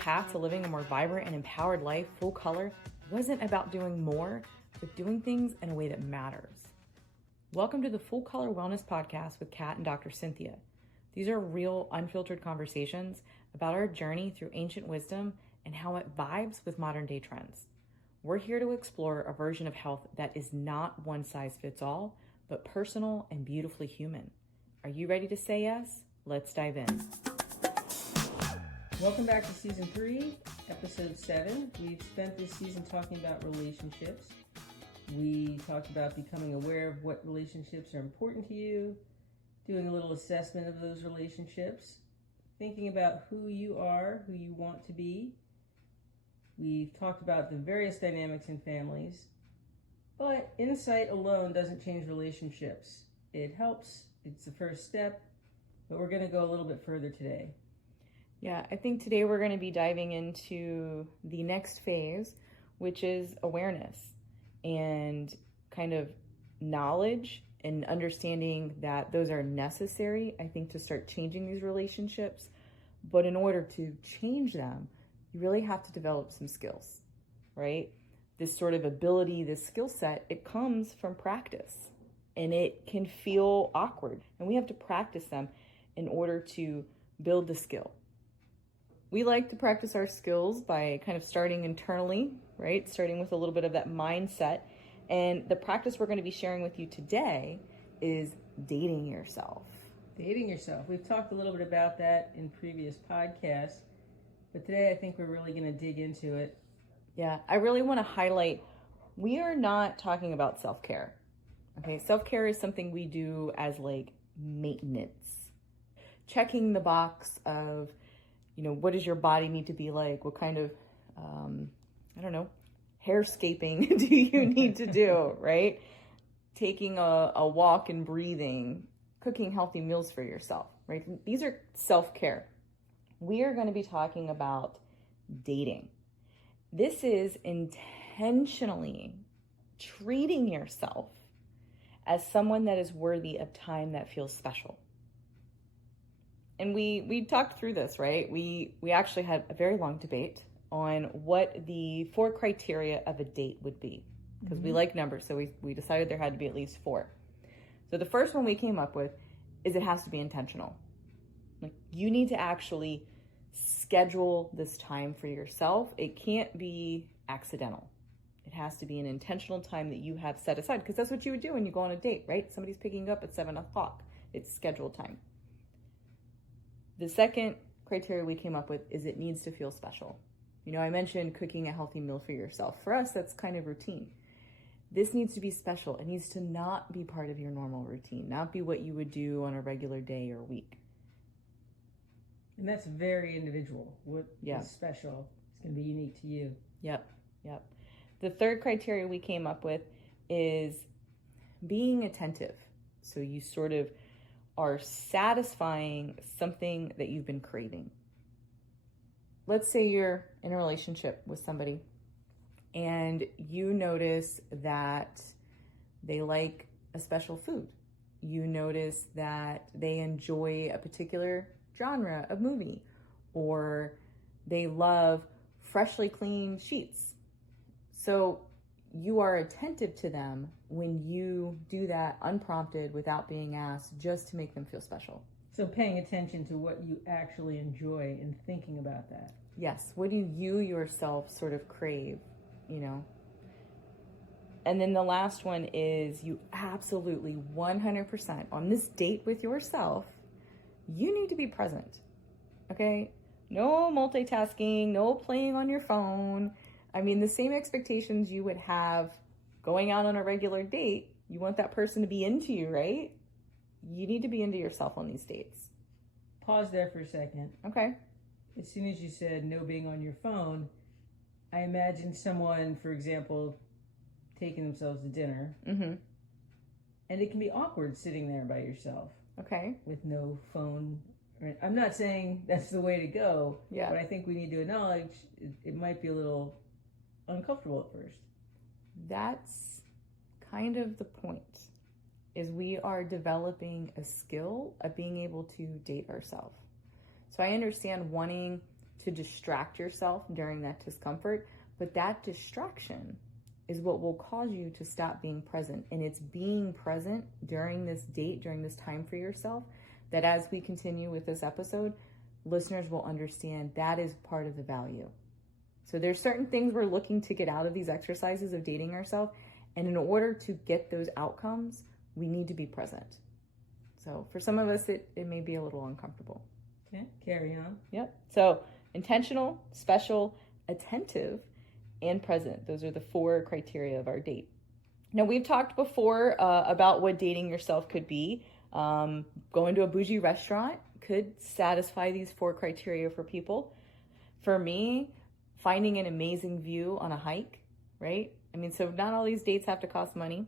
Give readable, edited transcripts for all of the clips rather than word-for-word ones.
path to living a more vibrant and empowered life, Full Color, wasn't about doing more, but doing things in a way that matters. Welcome to the Full Color Wellness Podcast with Kat and Dr. Cynthia. These are real, unfiltered conversations about our journey through ancient wisdom and how it vibes with modern day trends. We're here to explore a version of health that is not one size fits all, but personal and beautifully human. Are you ready to say yes? Let's dive in. Welcome back to Season 3, Episode 7. We've spent this season talking about relationships. We talked about becoming aware of what relationships are important to you, doing a little assessment of those relationships, thinking about who you are, who you want to be. We've talked about the various dynamics in families, but insight alone doesn't change relationships. It helps, it's the first step, but we're going to go a little bit further today. Yeah, I think today we're going to be diving into the next phase, which is awareness and kind of knowledge and understanding that those are necessary, I think, to start changing these relationships. But in order to change them, you really have to develop some skills, right? This sort of ability, this skill set, it comes from practice and it can feel awkward. And we have to practice them in order to build the skill. We like to practice our skills by kind of starting internally, right? Starting with a little bit of that mindset. And the practice we're going to be sharing with you today is dating yourself. Dating yourself. We've talked a little bit about that in previous podcasts, but today I think we're really going to dig into it. Yeah, I really want to highlight, we are not talking about self-care. Okay, self-care is something we do as like maintenance. Checking the box of, what does your body need to be like? What kind of, hairscaping do you need to do, right? Taking a walk and breathing, cooking healthy meals for yourself, right? These are self-care. We are going to be talking about dating. This is intentionally treating yourself as someone that is worthy of time that feels special. And we talked through this, right? We actually had a very long debate on what the 4 criteria of a date would be, because we like numbers, so we decided there had to be at least 4. So the first one we came up with is it has to be intentional. Like, you need to actually schedule this time for yourself. It can't be accidental. It has to be an intentional time that you have set aside, because that's what you would do when you go on a date, right? Somebody's picking you up at 7 o'clock. It's scheduled time. The second criteria we came up with is it needs to feel special. I mentioned cooking a healthy meal for yourself. For us, that's kind of routine. This needs to be special. It needs to not be part of your normal routine, not be what you would do on a regular day or week. And that's very individual. What is special is going to be unique to you. Yep. The third criteria we came up with is being attentive. So you sort of are satisfying something that you've been craving. Let's say you're in a relationship with somebody and you notice that they like a special food. You notice that they enjoy a particular genre of movie, or they love freshly cleaned sheets. So you are attentive to them when you do that unprompted, without being asked, just to make them feel special. So paying attention to what you actually enjoy and thinking about that. Yes. What do you yourself sort of crave, And then the last one is you absolutely 100% on this date with yourself, you need to be present. Okay? No multitasking, no playing on your phone. The same expectations you would have going out on a regular date. You want that person to be into you, right? You need to be into yourself on these dates. Pause there for a second. Okay. As soon as you said no being on your phone, I imagine someone, for example, taking themselves to dinner. Mm-hmm. And it can be awkward sitting there by yourself. Okay. With no phone. I'm not saying that's the way to go. Yeah. But I think we need to acknowledge it might be a little uncomfortable at first. That's kind of the point, is we are developing a skill of being able to date ourselves. So I understand wanting to distract yourself during that discomfort, but that distraction is what will cause you to stop being present. And it's being present during this date, during this time for yourself, that as we continue with this episode, listeners will understand that is part of the value. So there's certain things we're looking to get out of these exercises of dating ourselves. And in order to get those outcomes, we need to be present. So for some of us, it may be a little uncomfortable. Okay, carry on. Yep. So intentional, special, attentive, and present. Those are the 4 criteria of our date. Now, we've talked before about what dating yourself could be. Going to a bougie restaurant could satisfy these 4 criteria for people. For me, finding an amazing view on a hike, right? I mean, so not all these dates have to cost money.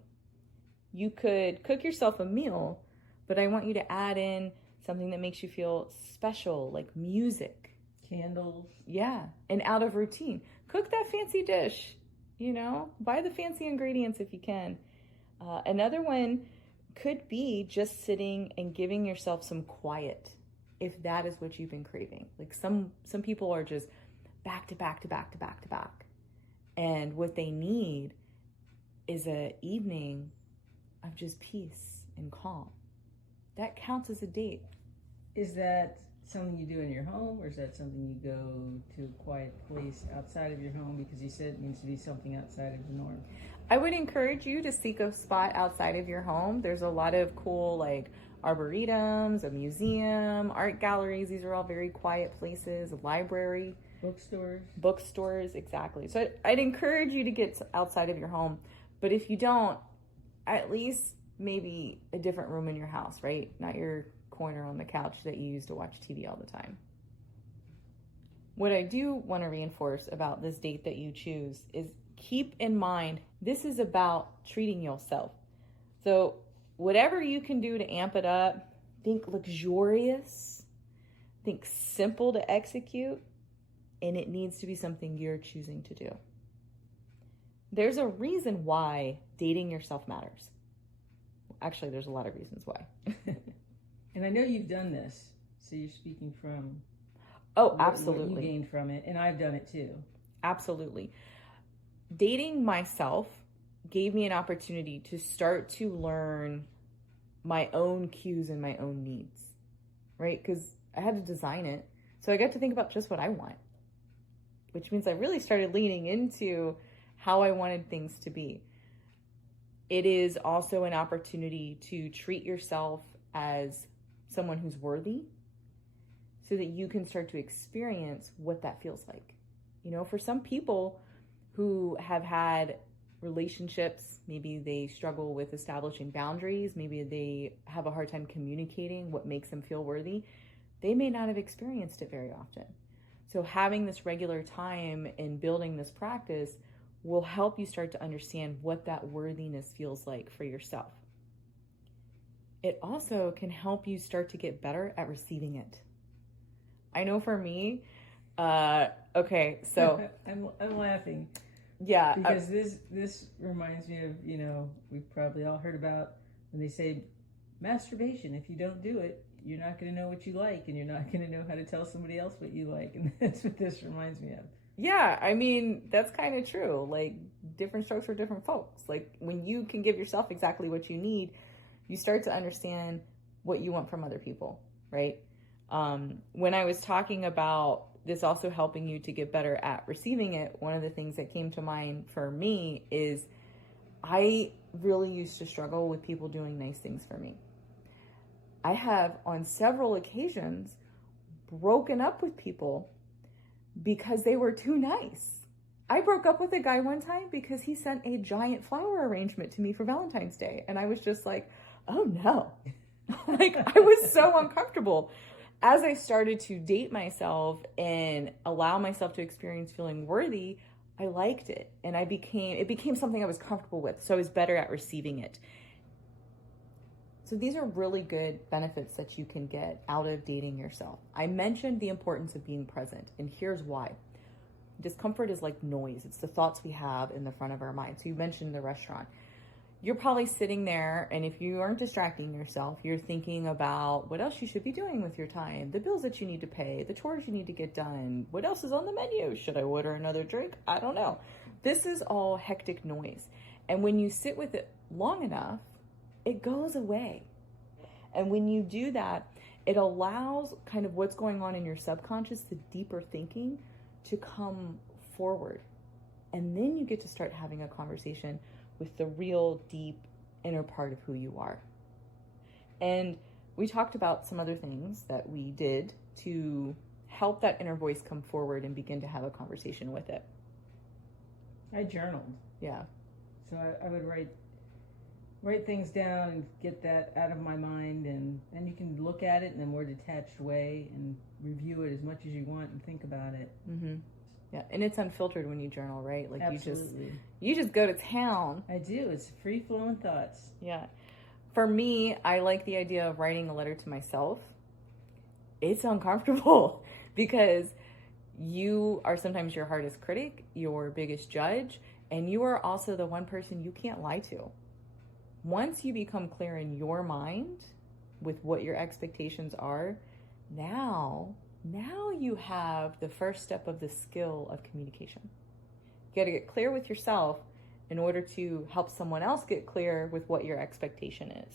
You could cook yourself a meal, but I want you to add in something that makes you feel special, like music. Candles. Yeah, and out of routine. Cook that fancy dish, buy the fancy ingredients if you can. Another one could be just sitting and giving yourself some quiet, if that is what you've been craving. Like some people are just back to back to back to back to back. And what they need is an evening of just peace and calm. That counts as a date. Is that something you do in your home, or is that something you go to a quiet place outside of your home? Because you said it needs to be something outside of the norm. I would encourage you to seek a spot outside of your home. There's a lot of cool, like, arboretums, a museum, art galleries. These are all very quiet places, a library. Bookstores, exactly. So I'd encourage you to get outside of your home. But if you don't, at least maybe a different room in your house, right? Not your corner on the couch that you use to watch TV all the time. What I do want to reinforce about this date that you choose is keep in mind, this is about treating yourself. So whatever you can do to amp it up, think luxurious, think simple to execute, and it needs to be something you're choosing to do. There's a reason why dating yourself matters. Actually, there's a lot of reasons why. And I know you've done this, so you're speaking from absolutely. What you gained from it, and I've done it too. Absolutely. Dating myself gave me an opportunity to start to learn my own cues and my own needs, right? Because I had to design it. So I got to think about just what I want, which means I really started leaning into how I wanted things to be. It is also an opportunity to treat yourself as someone who's worthy so that you can start to experience what that feels like. For some people who have had relationships, maybe they struggle with establishing boundaries, maybe they have a hard time communicating what makes them feel worthy, they may not have experienced it very often. So having this regular time and building this practice will help you start to understand what that worthiness feels like for yourself. It also can help you start to get better at receiving it. I know for me, okay, so I'm laughing. Yeah. Because this reminds me of, we've probably all heard about when they say masturbation. If you don't do it, you're not going to know what you like, and you're not going to know how to tell somebody else what you like. And that's what this reminds me of. Yeah, I mean, that's kind of true. Like, different strokes for different folks. Like, when you can give yourself exactly what you need, you start to understand what you want from other people, right? When I was talking about this also helping you to get better at receiving it, one of the things that came to mind for me is I really used to struggle with people doing nice things for me. I have on several occasions broken up with people because they were too nice. I broke up with a guy one time because he sent a giant flower arrangement to me for Valentine's Day. And I was just like, oh no. Like, I was so uncomfortable. As I started to date myself and allow myself to experience feeling worthy, I liked it. And it became something I was comfortable with. So I was better at receiving it. So these are really good benefits that you can get out of dating yourself. I mentioned the importance of being present, and here's why. Discomfort is like noise. It's the thoughts we have in the front of our mind. So you mentioned the restaurant. you're probably sitting there, and if you aren't distracting yourself, you're thinking about what else you should be doing with your time, the bills that you need to pay, the chores you need to get done, what else is on the menu, should I order another drink? I don't know. This is all hectic noise. And when you sit with it long enough, it goes away. And when you do that, it allows kind of what's going on in your subconscious, the deeper thinking, to come forward. And then you get to start having a conversation with the real deep inner part of who you are. And we talked about some other things that we did to help that inner voice come forward and begin to have a conversation with it. I journaled. Yeah. So I would write things down and get that out of my mind, and then you can look at it in a more detached way and review it as much as you want and think about it. Mm-hmm. Yeah, and it's unfiltered when you journal, right? Like Absolutely. you just go to town. I do. It's free-flowing thoughts. Yeah. For me, I like the idea of writing a letter to myself. It's uncomfortable because you are sometimes your hardest critic, your biggest judge, and you are also the one person you can't lie to. Once you become clear in your mind with what your expectations are, now you have the first step of the skill of communication. You got to get clear with yourself in order to help someone else get clear with what your expectation is.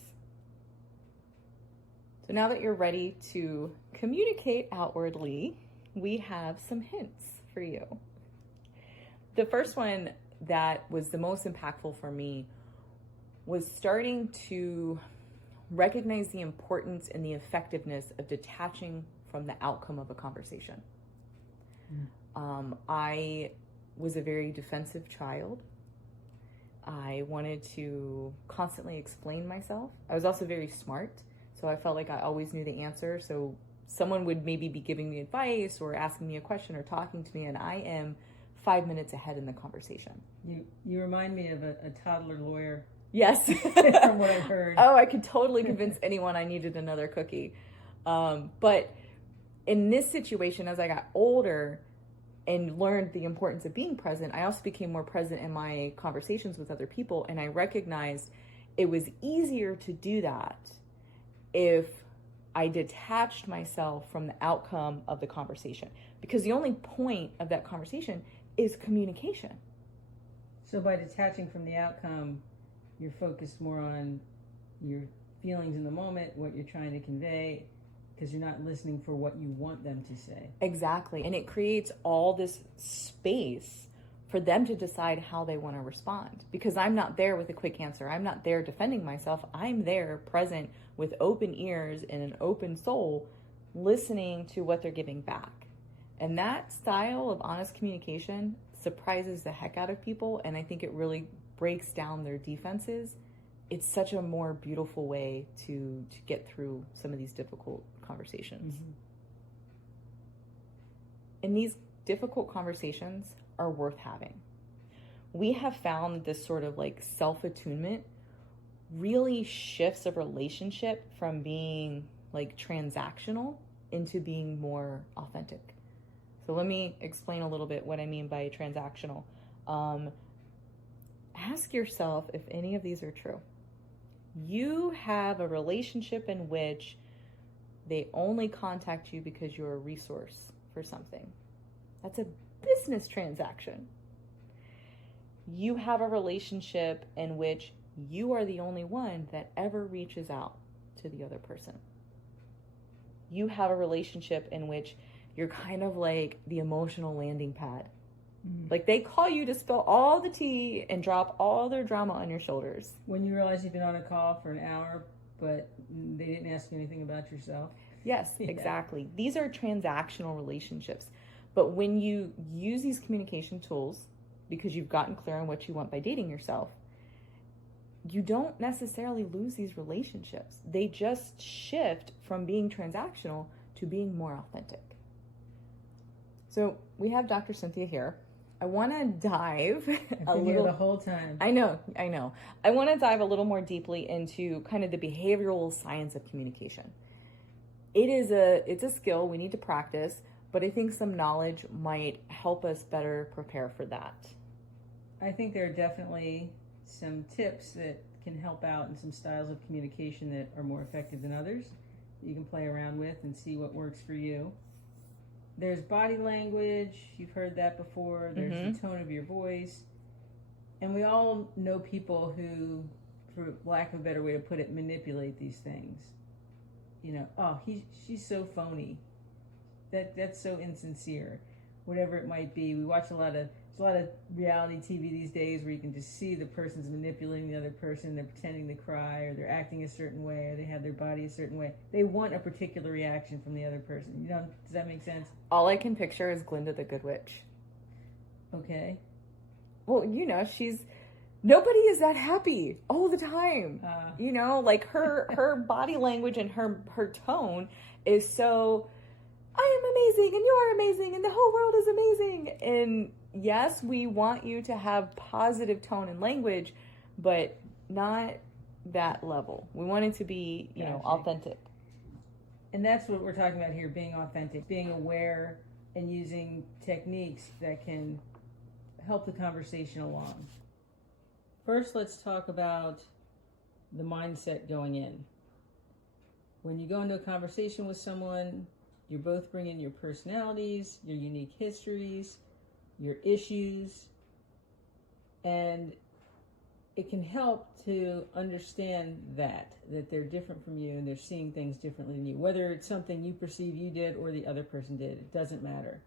So now that you're ready to communicate outwardly, we have some hints for you. The first one that was the most impactful for me was starting to recognize the importance and the effectiveness of detaching from the outcome of a conversation. I was a very defensive child. I wanted to constantly explain myself. I was also very smart, so I felt like I always knew the answer. So someone would maybe be giving me advice or asking me a question or talking to me, and I am 5 minutes ahead in the conversation. You remind me of a toddler lawyer. Yes. From what I've heard. Oh, I could totally convince anyone I needed another cookie. But in this situation, as I got older and learned the importance of being present, I also became more present in my conversations with other people. And I recognized it was easier to do that if I detached myself from the outcome of the conversation. Because the only point of that conversation is communication. So by detaching from the outcome, you're focused more on your feelings in the moment, what you're trying to convey, because you're not listening for what you want them to say. Exactly. And it creates all this space for them to decide how they want to respond. Because I'm not there with a quick answer. I'm not there defending myself. I'm there present with open ears and an open soul, listening to what they're giving back. And that style of honest communication surprises the heck out of people. And I think it really breaks down their defenses. It's such a more beautiful way to get through some of these difficult conversations. Mm-hmm. And these difficult conversations are worth having. We have found that this sort of like self-attunement really shifts a relationship from being like transactional into being more authentic. So let me explain a little bit what I mean by transactional. Ask yourself if any of these are true. You have a relationship in which they only contact you because you're a resource for something. That's a business transaction. You have a relationship in which you are the only one that ever reaches out to the other person. You have a relationship in which you're kind of like the emotional landing pad. Like they call you to spill all the tea and drop all their drama on your shoulders. When you realize you've been on a call for an hour, but they didn't ask you anything about yourself. Yes, exactly. These are transactional relationships. But when you use these communication tools, because you've gotten clear on what you want by dating yourself, you don't necessarily lose these relationships. They just shift from being transactional to being more authentic. So we have Dr. Cynthia here. I want to dive a little. Here the whole time. I know. I want to dive a little more deeply into kind of the behavioral science of communication. It's a skill we need to practice, but I think some knowledge might help us better prepare for that. I think there are definitely some tips that can help out in some styles of communication that are more effective than others. You can play around with and see what works for you. There's body language. You've heard that before. There's the tone of your voice. And we all know people who, for lack of a better way to put it, manipulate these things. You know, oh, she's so phony. That's so insincere. Whatever it might be. We watch there's a lot of reality TV these days where you can just see the person's manipulating the other person. They're pretending to cry, or they're acting a certain way, or they have their body a certain way. They want a particular reaction from the other person. You know, does that make sense? All I can picture is Glinda the Good Witch. Okay. Well, you know, nobody is that happy all the time. You know, like her body language and her tone is so, I am amazing and you're amazing and the whole world is amazing. And yes, we want you to have positive tone and language, but not that level. We want it to be, you know, authentic. And that's what we're talking about here, being authentic, being aware and using techniques that can help the conversation along. First, let's talk about the mindset going in. When you go into a conversation with someone, you're both bringing your personalities, your unique histories, your issues, and it can help to understand that they're different from you and they're seeing things differently than you. Whether it's something you perceive you did or the other person did, it doesn't matter.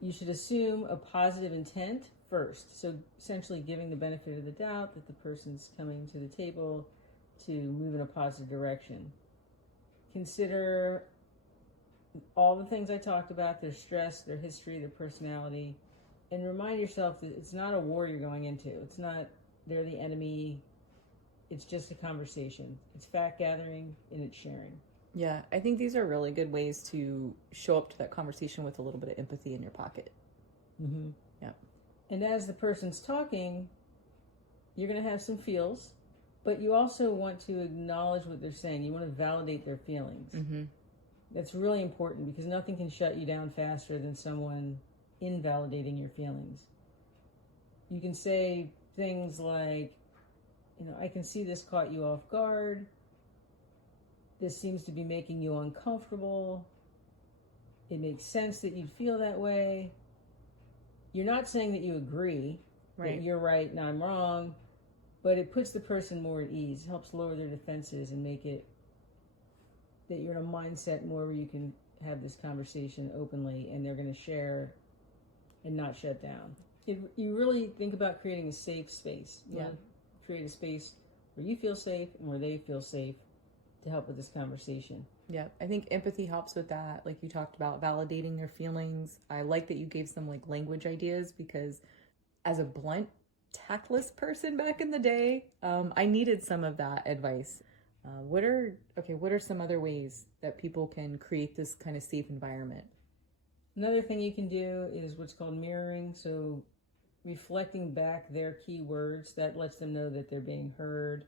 You should assume a positive intent first. So essentially giving the benefit of the doubt that the person's coming to the table to move in a positive direction. Consider all the things I talked about, their stress, their history, their personality, and remind yourself that it's not a war you're going into. It's not they're the enemy. It's just a conversation. It's fact gathering and it's sharing. Yeah, I think these are really good ways to show up to that conversation with a little bit of empathy in your pocket. Mm-hmm. Yeah. And as the person's talking, you're going to have some feels, but you also want to acknowledge what they're saying. You want to validate their feelings. Mm-hmm. That's really important because nothing can shut you down faster than someone invalidating your feelings. You can say things like, you know, I can see this caught you off guard. This seems to be making you uncomfortable. It makes sense that you'd feel that way. You're not saying that you agree, right, that you're right and I'm wrong, but it puts the person more at ease, helps lower their defenses and make it that you're in a mindset more where you can have this conversation openly and they're going to share and not shut down. You really think about creating a safe space. You want to create a space where you feel safe and where they feel safe to help with this conversation. Yeah, I think empathy helps with that. Like you talked about validating their feelings. I like that you gave some like language ideas because as a blunt, tactless person back in the day, I needed some of that advice. What are some other ways that people can create this kind of safe environment? Another thing you can do is what's called mirroring. So reflecting back their key words, that lets them know that they're being heard.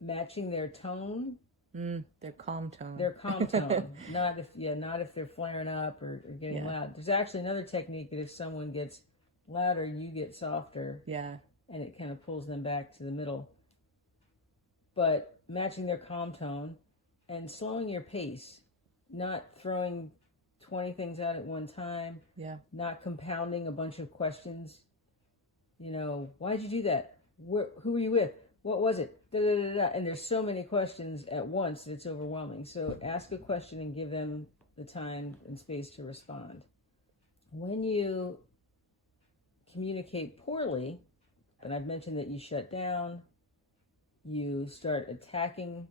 Matching their tone. Their calm tone. Their calm tone. not if they're flaring up or getting loud. There's actually another technique that if someone gets louder, you get softer. Yeah. And it kind of pulls them back to the middle. But matching their calm tone and slowing your pace, not throwing 20 things out at one time. Yeah. Not compounding a bunch of questions. You know, why'd you do that? Who were you with? What was it? Da, da, da, da. And there's so many questions at once that it's overwhelming. So ask a question and give them the time and space to respond. When you communicate poorly, and I've mentioned that you shut down, you start attacking,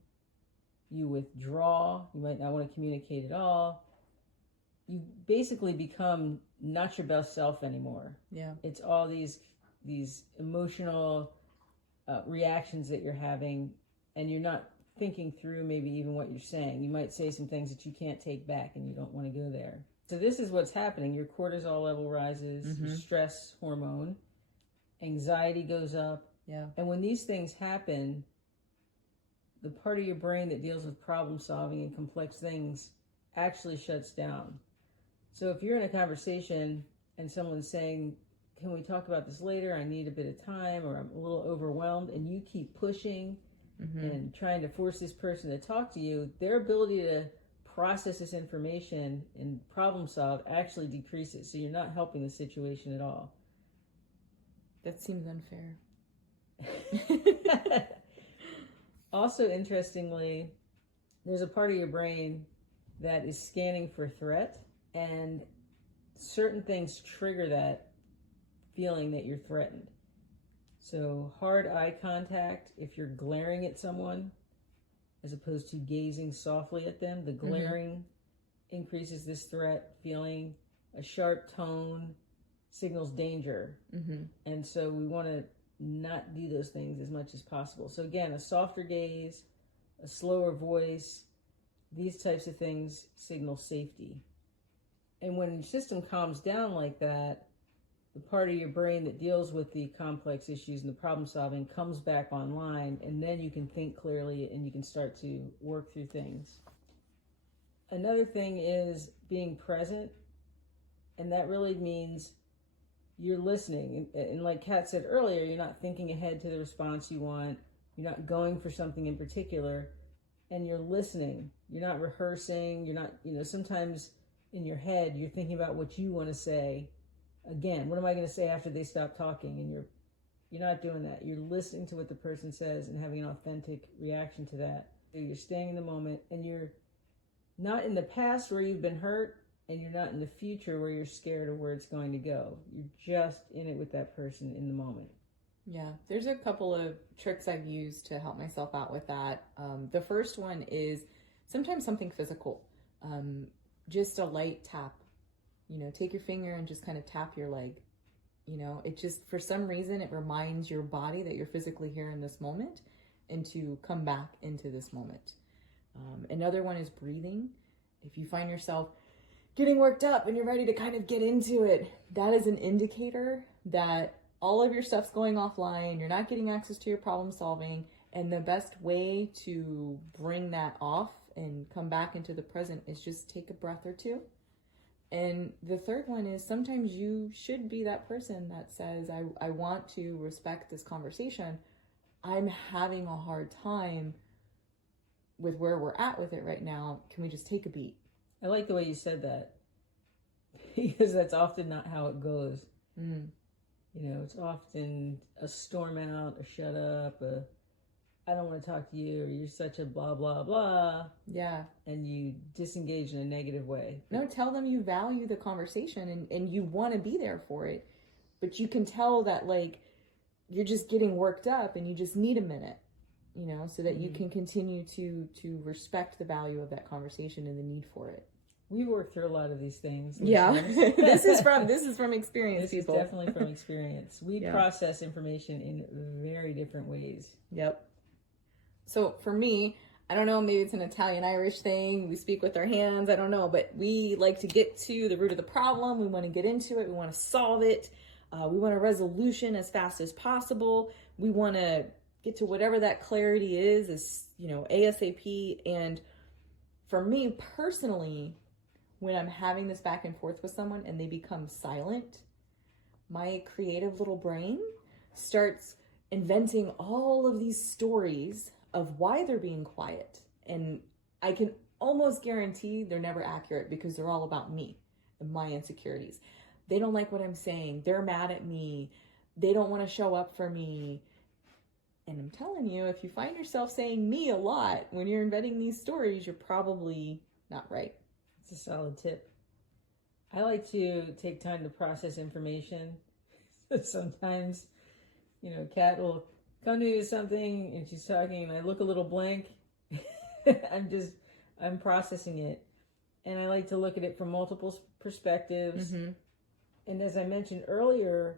you withdraw, you might not want to communicate at all. You basically become not your best self anymore. Yeah. It's all these emotional reactions that you're having, and you're not thinking through maybe even what you're saying. You might say some things that you can't take back and you don't want to go there. So this is what's happening. Your cortisol level rises, your stress hormone, anxiety goes up. Yeah. And when these things happen, the part of your brain that deals with problem solving and complex things actually shuts down. So if you're in a conversation and someone's saying can we talk about this later? I need a bit of time, or I'm a little overwhelmed, and you keep pushing and trying to force this person to talk to you, their ability to process this information and problem solve actually decreases. So you're not helping the situation at all. That seems unfair. Also, interestingly, there's a part of your brain that is scanning for threat, and certain things trigger that feeling that you're threatened. So hard eye contact, if you're glaring at someone as opposed to gazing softly at them, the glaring increases this threat feeling. A sharp tone signals danger. And so we want to not do those things as much as possible. So again, a softer gaze, a slower voice, these types of things signal safety. And when your system calms down like that, the part of your brain that deals with the complex issues and the problem solving comes back online, and then you can think clearly and you can start to work through things. Another thing is being present, and that really means you're listening. And like Kat said earlier, you're not thinking ahead to the response you want. You're not going for something in particular, and you're listening. You're not rehearsing. You're not, sometimes in your head, you're thinking about what you want to say. Again, what am I going to say after they stop talking? And you're not doing that. You're listening to what the person says and having an authentic reaction to that. So you're staying in the moment, and you're not in the past where you've been hurt, and you're not in the future where you're scared of where it's going to go. You're just in it with that person in the moment. Yeah, there's a couple of tricks I've used to help myself out with that. The first one is sometimes something physical, just a light tap. Take your finger and just kind of tap your leg. It just, for some reason, it reminds your body that you're physically here in this moment and to come back into this moment. Another one is breathing. If you find yourself getting worked up and you're ready to kind of get into it, that is an indicator that all of your stuff's going offline. You're not getting access to your problem solving. And the best way to bring that off and come back into the present is just take a breath or two. And the third one is sometimes you should be that person that says, I want to respect this conversation. I'm having a hard time with where we're at with it right now. Can we just take a beat? I like the way you said that, because that's often not how it goes. It's often a storm out, a shut up, I don't want to talk to you, or you're such a blah, blah, blah. Yeah. And you disengage in a negative way. No, tell them you value the conversation and you want to be there for it. But you can tell that, like, you're just getting worked up and you just need a minute, so that you can continue to respect the value of that conversation and the need for it. We've worked through a lot of these things. Yeah. This is from experience, this people. This is definitely from experience. We process information in very different ways. Yep. So for me, I don't know, maybe it's an Italian-Irish thing. We speak with our hands. I don't know, but we like to get to the root of the problem. We want to get into it. We want to solve it. We want a resolution as fast as possible. We want to get to whatever that clarity is ASAP. And for me personally, when I'm having this back and forth with someone and they become silent, my creative little brain starts inventing all of these stories of why they're being quiet. And I can almost guarantee they're never accurate, because they're all about me and my insecurities. They don't like what I'm saying. They're mad at me. They don't want to show up for me. And I'm telling you, if you find yourself saying me a lot when you're inventing these stories, you're probably not right. It's a solid tip. I like to take time to process information. Sometimes, Kat will come to something and she's talking and I look a little blank. I'm processing it. And I like to look at it from multiple perspectives. And as I mentioned earlier,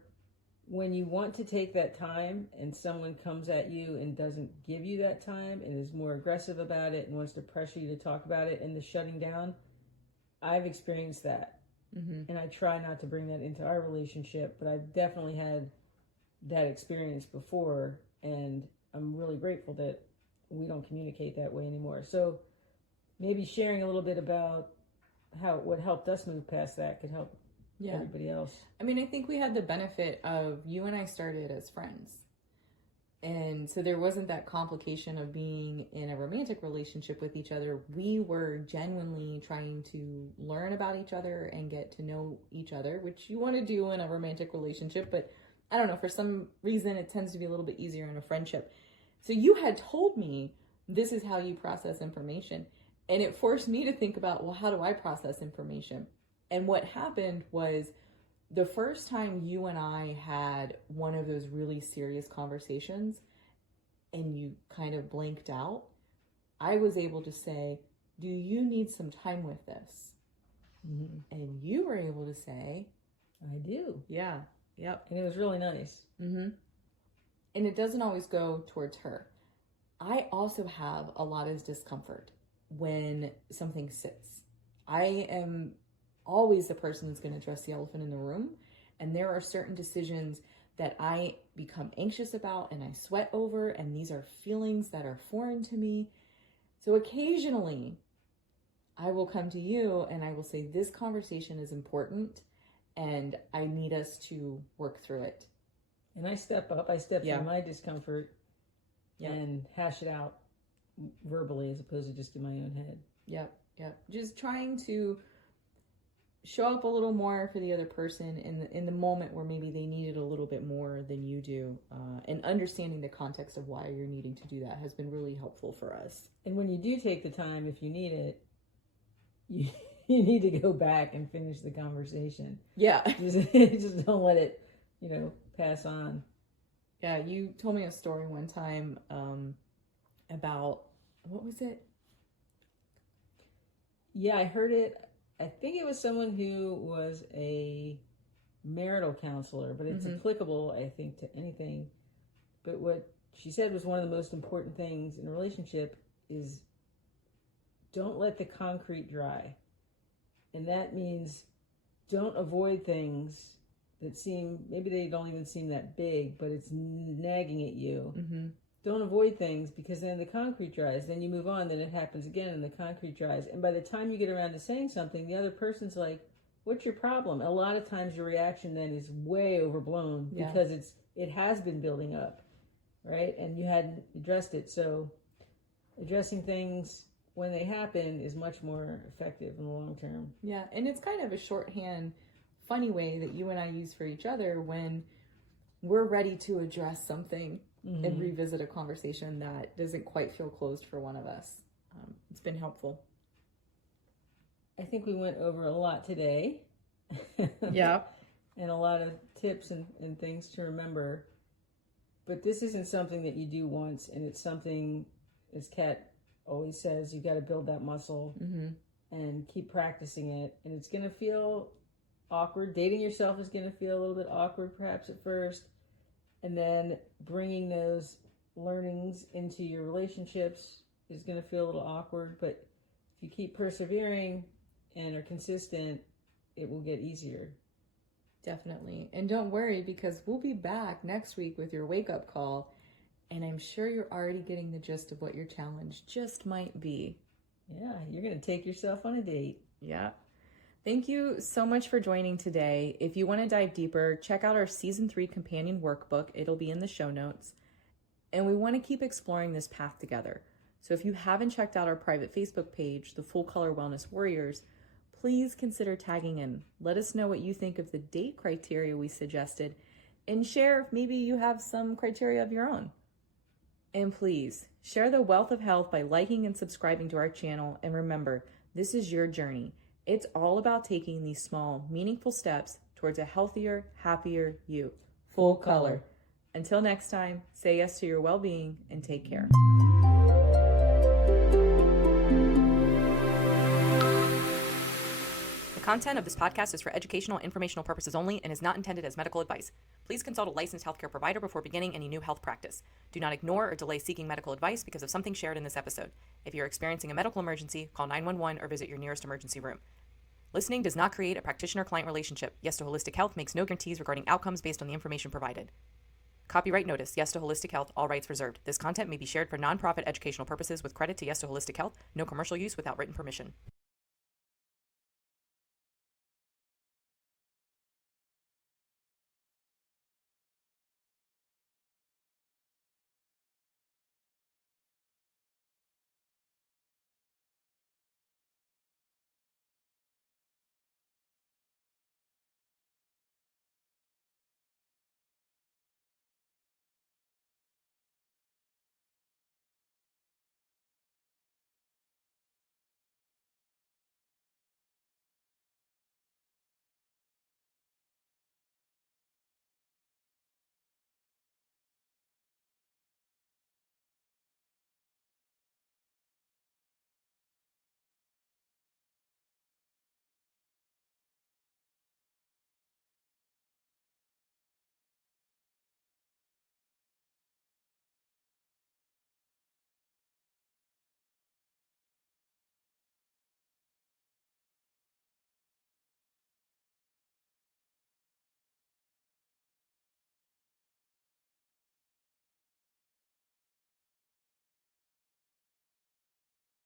when you want to take that time and someone comes at you and doesn't give you that time and is more aggressive about it and wants to pressure you to talk about it and the shutting down, I've experienced that. And I try not to bring that into our relationship, but I've definitely had that experience before, and I'm really grateful that we don't communicate that way anymore. So maybe sharing a little bit about what helped us move past that could help everybody else. I mean, I think we had the benefit of you and I started as friends. And so there wasn't that complication of being in a romantic relationship with each other. We were genuinely trying to learn about each other and get to know each other, which you want to do in a romantic relationship. But I don't know, for some reason, it tends to be a little bit easier in a friendship. So you had told me this is how you process information. And it forced me to think about, well, how do I process information? And what happened was, the first time you and I had one of those really serious conversations and you kind of blanked out, I was able to say, do you need some time with this? Mm-hmm. And you were able to say, I do. Yeah. Yep. And it was really nice. Mm-hmm. And it doesn't always go towards her. I also have a lot of discomfort when something sits. I am always the person that's going to address the elephant in the room. And there are certain decisions that I become anxious about and I sweat over, and these are feelings that are foreign to me. So occasionally I will come to you and I will say, this conversation is important and I need us to work through it. And I step up, through my discomfort and hash it out verbally as opposed to just in my own head. Yep. Just trying to show up a little more for the other person in the moment where maybe they need it a little bit more than you do, and understanding the context of why you're needing to do that has been really helpful for us. And when you do take the time, if you need it, you need to go back and finish the conversation. Yeah. Just don't let it, pass on. Yeah, you told me a story one time about, what was it? Yeah, I heard it. I think it was someone who was a marital counselor, but it's applicable, I think, to anything. But what she said was one of the most important things in a relationship is don't let the concrete dry. And that means don't avoid things that maybe they don't even seem that big, but it's nagging at you. Mm-hmm. Don't avoid things, because then the concrete dries. Then you move on, then it happens again and the concrete dries. And by the time you get around to saying something, the other person's like, what's your problem? A lot of times your reaction then is way overblown because it has been building up, right? And you hadn't addressed it. So addressing things when they happen is much more effective in the long term. Yeah, and it's kind of a shorthand, funny way that you and I use for each other when we're ready to address something and revisit a conversation that doesn't quite feel closed for one of us. It's been helpful. I think we went over a lot today. Yeah. And a lot of tips and things to remember. But this isn't something that you do once, and it's something, as Kat always says, you got to build that muscle and keep practicing it. And it's going to feel awkward. Dating yourself is going to feel a little bit awkward perhaps at first. And then bringing those learnings into your relationships is going to feel a little awkward. But if you keep persevering and are consistent, it will get easier. Definitely. And don't worry, because we'll be back next week with your wake-up call. And I'm sure you're already getting the gist of what your challenge just might be. Yeah, you're going to take yourself on a date. Yeah. Thank you so much for joining today. If you want to dive deeper, check out our Season 3 companion workbook. It'll be in the show notes. And we want to keep exploring this path together. So if you haven't checked out our private Facebook page, the Full Color Wellness Warriors, please consider tagging in. Let us know what you think of the date criteria we suggested, and share if maybe you have some criteria of your own. And please, share the wealth of health by liking and subscribing to our channel. And remember, this is your journey. It's all about taking these small, meaningful steps towards a healthier, happier you. Full color. Until next time, say yes to your well-being and take care. The content of this podcast is for educational, informational purposes only and is not intended as medical advice. Please consult a licensed healthcare provider before beginning any new health practice. Do not ignore or delay seeking medical advice because of something shared in this episode. If you're experiencing a medical emergency, call 911 or visit your nearest emergency room. Listening does not create a practitioner-client relationship. Yes to Holistic Health makes no guarantees regarding outcomes based on the information provided. Copyright notice, Yes to Holistic Health, all rights reserved. This content may be shared for nonprofit educational purposes with credit to Yes to Holistic Health. No commercial use without written permission.